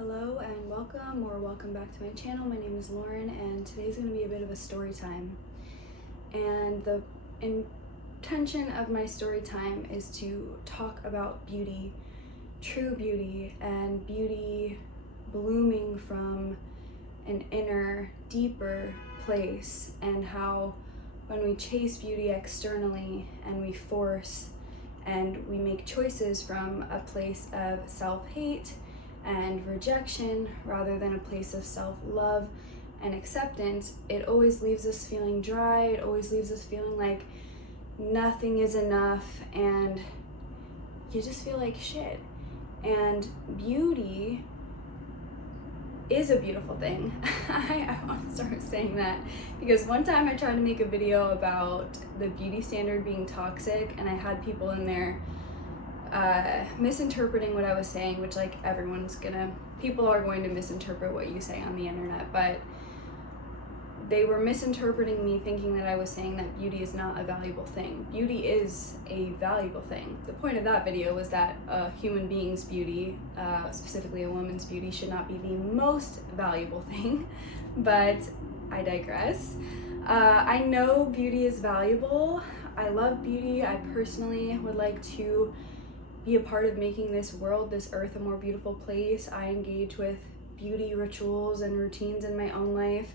Hello and welcome back to my channel. My name is Lauren and today's going to be a bit of a story time. And the intention of my story time is to talk about beauty, true beauty, and beauty blooming from an inner, deeper place, and how when we chase beauty externally and we force and we make choices from a place of self-hate and rejection rather than a place of self-love and acceptance, it always leaves us feeling dry. It always leaves us feeling like nothing is enough and you just feel like shit. And beauty is a beautiful thing. I want to start saying that because one time I tried to make a video about the beauty standard being toxic, and I had people in there misinterpreting what I was saying, which like people are going to misinterpret what you say on the internet, but they were misinterpreting me, thinking that I was saying that beauty is not a valuable thing. Beauty is a valuable thing. The point of that video was that a human being's beauty, specifically a woman's beauty, should not be the most valuable thing, but I digress. I know beauty is valuable. I love beauty. I personally would like to be a part of making this world, this earth, a more beautiful place. I engage with beauty rituals and routines in my own life.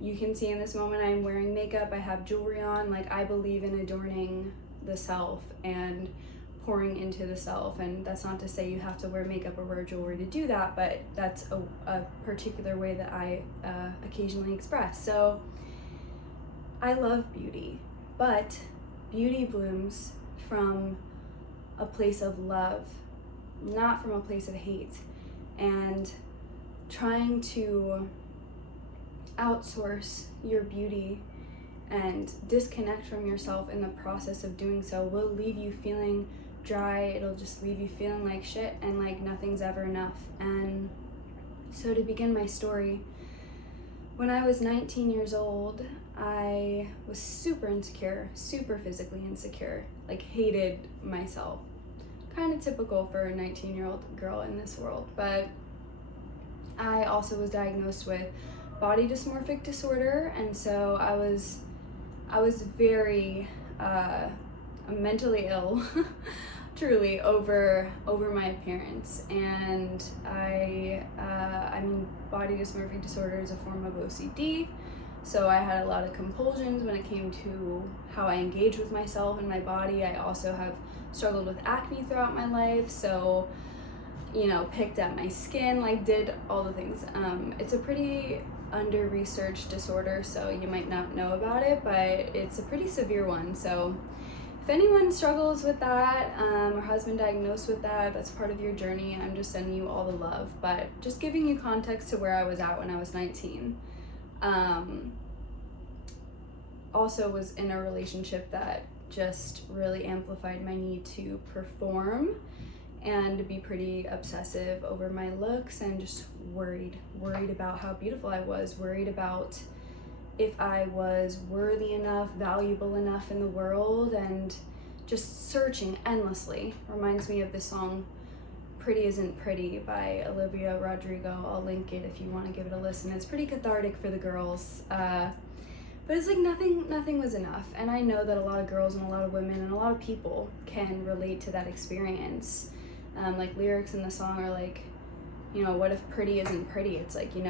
You can see in this moment I'm wearing makeup, I have jewelry on. Like, I believe in adorning the self and pouring into the self, and that's not to say you have to wear makeup or wear jewelry to do that, but that's a particular way that I occasionally express. So I love beauty, but beauty blooms from a place of love, not from a place of hate. And trying to outsource your beauty and disconnect from yourself in the process of doing so will leave you feeling dry. It'll just leave you feeling like shit and like nothing's ever enough. And so to begin my story, when I was 19 years old, I was super insecure, super physically insecure, like hated myself. Kind of typical for a 19-year-old girl in this world. But I also was diagnosed with body dysmorphic disorder, and so I was very mentally ill truly over my appearance. And I mean, body dysmorphic disorder is a form of OCD, so I had a lot of compulsions when it came to how I engage with myself and my body. I also have struggled with acne throughout my life, so picked at my skin, like did all the things. It's a pretty under-researched disorder, so you might not know about it, but it's a pretty severe one. So if anyone struggles with that or has been diagnosed with that, that's part of your journey. I'm just sending you all the love, but just giving you context to where I was at when I was 19. Also was in a relationship that just really amplified my need to perform and to be pretty obsessive over my looks, and just worried about how beautiful I was, worried about if I was worthy enough, valuable enough in the world, and just searching endlessly. Reminds me of the song Pretty Isn't Pretty by Olivia Rodrigo. I'll link it if you want to give it a listen. It's pretty cathartic for the girls. But it's like nothing was enough. And I know that a lot of girls and a lot of women and a lot of people can relate to that experience. Like, lyrics in the song are like, what if pretty isn't pretty? It's like, you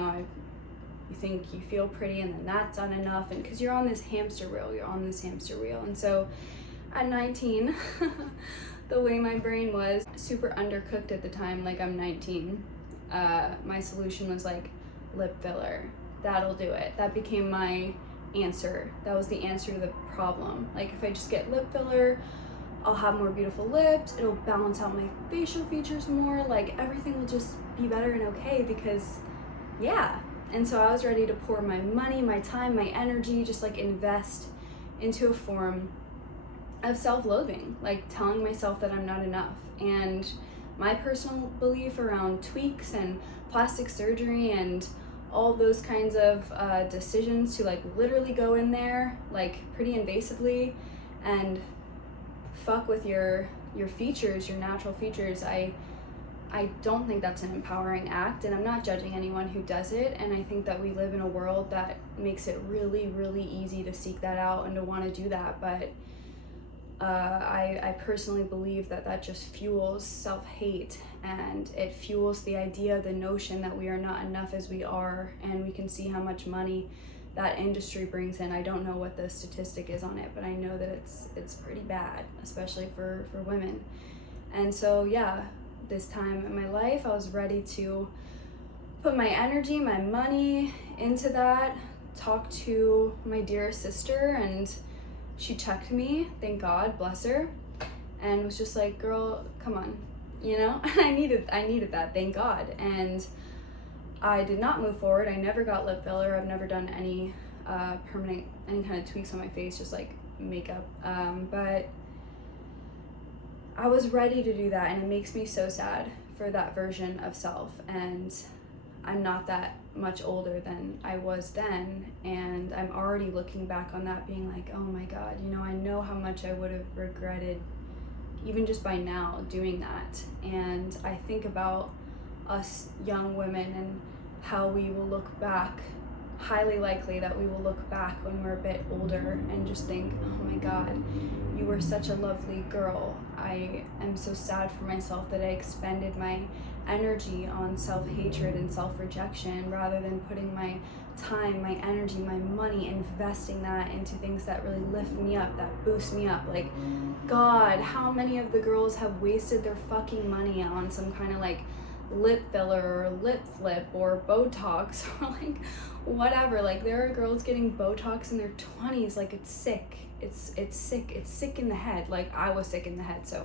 think you feel pretty and then that's not enough. And because you're on this hamster wheel. And so at 19, the way my brain was super undercooked at the time, like I'm 19, my solution was like lip filler. That'll do it. That became my answer. That was the answer to the problem. Like, if I just get lip filler, I'll have more beautiful lips, it'll balance out my facial features more, like everything will just be better and okay, because yeah. And so I was ready to pour my money, my time, my energy, just like invest into a form of self-loathing, like telling myself that I'm not enough. And my personal belief around tweaks and plastic surgery and all those kinds of decisions to like literally go in there like pretty invasively and fuck with your features, your natural features. I I don't think that's an empowering act, and I'm not judging anyone who does it. And I think that we live in a world that makes it really, really easy to seek that out and to want to do that. But I personally believe that that just fuels self-hate, and it fuels the idea, the notion that we are not enough as we are, and we can see how much money that industry brings in. I don't know what the statistic is on it, but I know that it's pretty bad, especially for women. And so yeah, this time in my life, I was ready to put my energy, my money into that, talk to my dearest sister, and she checked me, thank God, bless her, and was just like, girl, come on, you know? And I needed that, thank God. And I did not move forward. I never got lip filler. I've never done any any kind of tweaks on my face, just like makeup. But I was ready to do that, and it makes me so sad for that version of self. And I'm not that much older than I was then, and I'm already looking back on that being like, oh my God, you know, I know how much I would have regretted even just by now doing that. And I think about us young women and how we will look back, highly likely that we will look back when we're a bit older and just think, oh my God, you were such a lovely girl. I am so sad for myself that I expended my energy on self-hatred and self-rejection rather than putting my time, my energy, my money, investing that into things that really lift me up, that boost me up. Like, God, how many of the girls have wasted their fucking money on some kind of like lip filler or lip flip or Botox or like whatever. Like, there are girls getting Botox in their 20s. Like, it's sick. It's sick. It's sick in the head. Like, I was sick in the head, so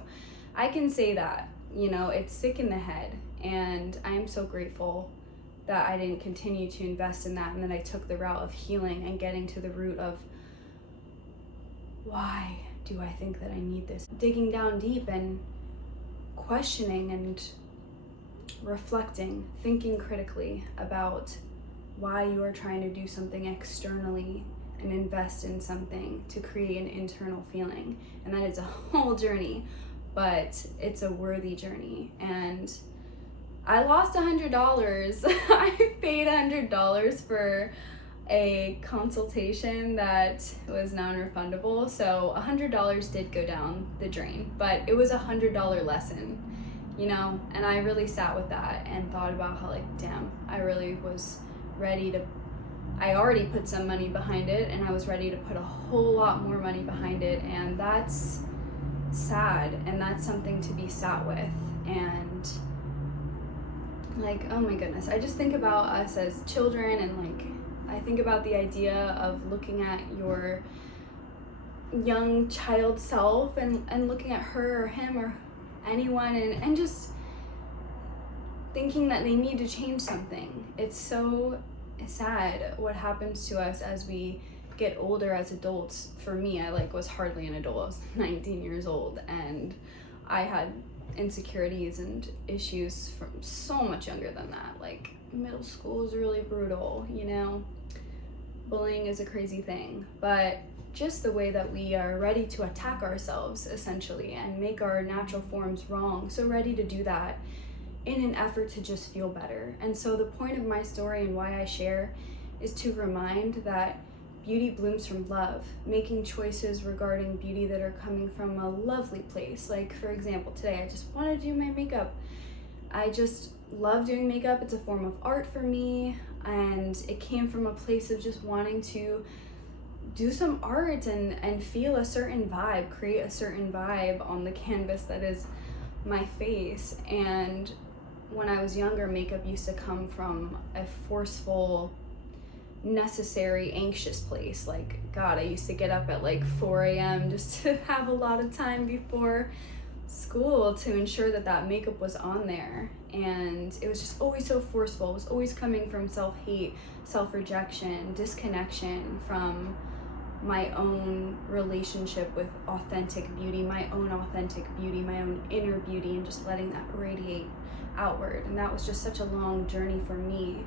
I can say that, you know, it's sick in the head. And I am so grateful that I didn't continue to invest in that, and that I took the route of healing and getting to the root of why do I think that I need this? Digging down deep and questioning and reflecting, thinking critically about why you are trying to do something externally and invest in something to create an internal feeling. And that is a whole journey, but it's a worthy journey. And I lost $100. I paid $100 for a consultation that was non-refundable. So $100 did go down the drain, but it was a $100 lesson, you know? And I really sat with that and thought about how, like, damn, I really was ready to, I already put some money behind it, and I was ready to put a whole lot more money behind it. And that's sad, and that's something to be sat with. And like, oh my goodness, I just think about us as children, and like, I think about the idea of looking at your young child self and looking at her or him or anyone and just thinking that they need to change something. It's so sad what happens to us as we get older as adults. For me, I like was hardly an adult. I was 19 years old, and I had insecurities and issues from so much younger than that. Like, middle school is really brutal, you know? Bullying is a crazy thing, but just the way that we are ready to attack ourselves, essentially, and make our natural forms wrong, so ready to do that in an effort to just feel better. And so the point of my story and why I share is to remind that beauty blooms from love, making choices regarding beauty that are coming from a lovely place. Like, for example, today I just want to do my makeup. I just love doing makeup. It's a form of art for me, and it came from a place of just wanting to do some art and feel a certain vibe, create a certain vibe on the canvas that is my face. And when I was younger, makeup used to come from a forceful, necessary, anxious place. Like, God, I used to get up at like 4 a.m. just to have a lot of time before school to ensure that that makeup was on there. And it was just always so forceful. It was always coming from self-hate, self-rejection, disconnection from my own relationship with authentic beauty, my own authentic beauty, my own inner beauty, and just letting that radiate outward. And that was just such a long journey for me.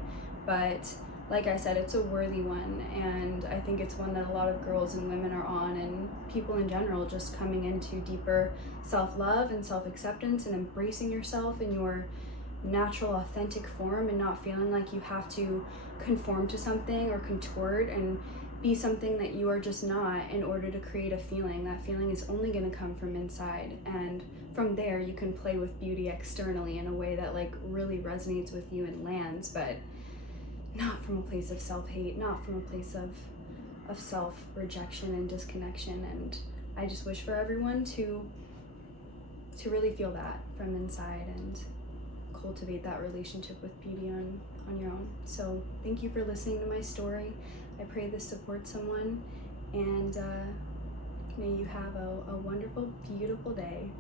But like I said, it's a worthy one, and I think it's one that a lot of girls and women are on, and people in general, just coming into deeper self-love and self-acceptance and embracing yourself and your natural, authentic form, and not feeling like you have to conform to something or contort and be something that you are just not in order to create a feeling. That feeling is only going to come from inside, and from there you can play with beauty externally in a way that like really resonates with you and lands, but not from a place of self-hate, not from a place of self-rejection and disconnection. And I just wish for everyone to really feel that from inside and cultivate that relationship with beauty on your own. So thank you for listening to my story. I pray this supports someone, and may you have a wonderful, beautiful day.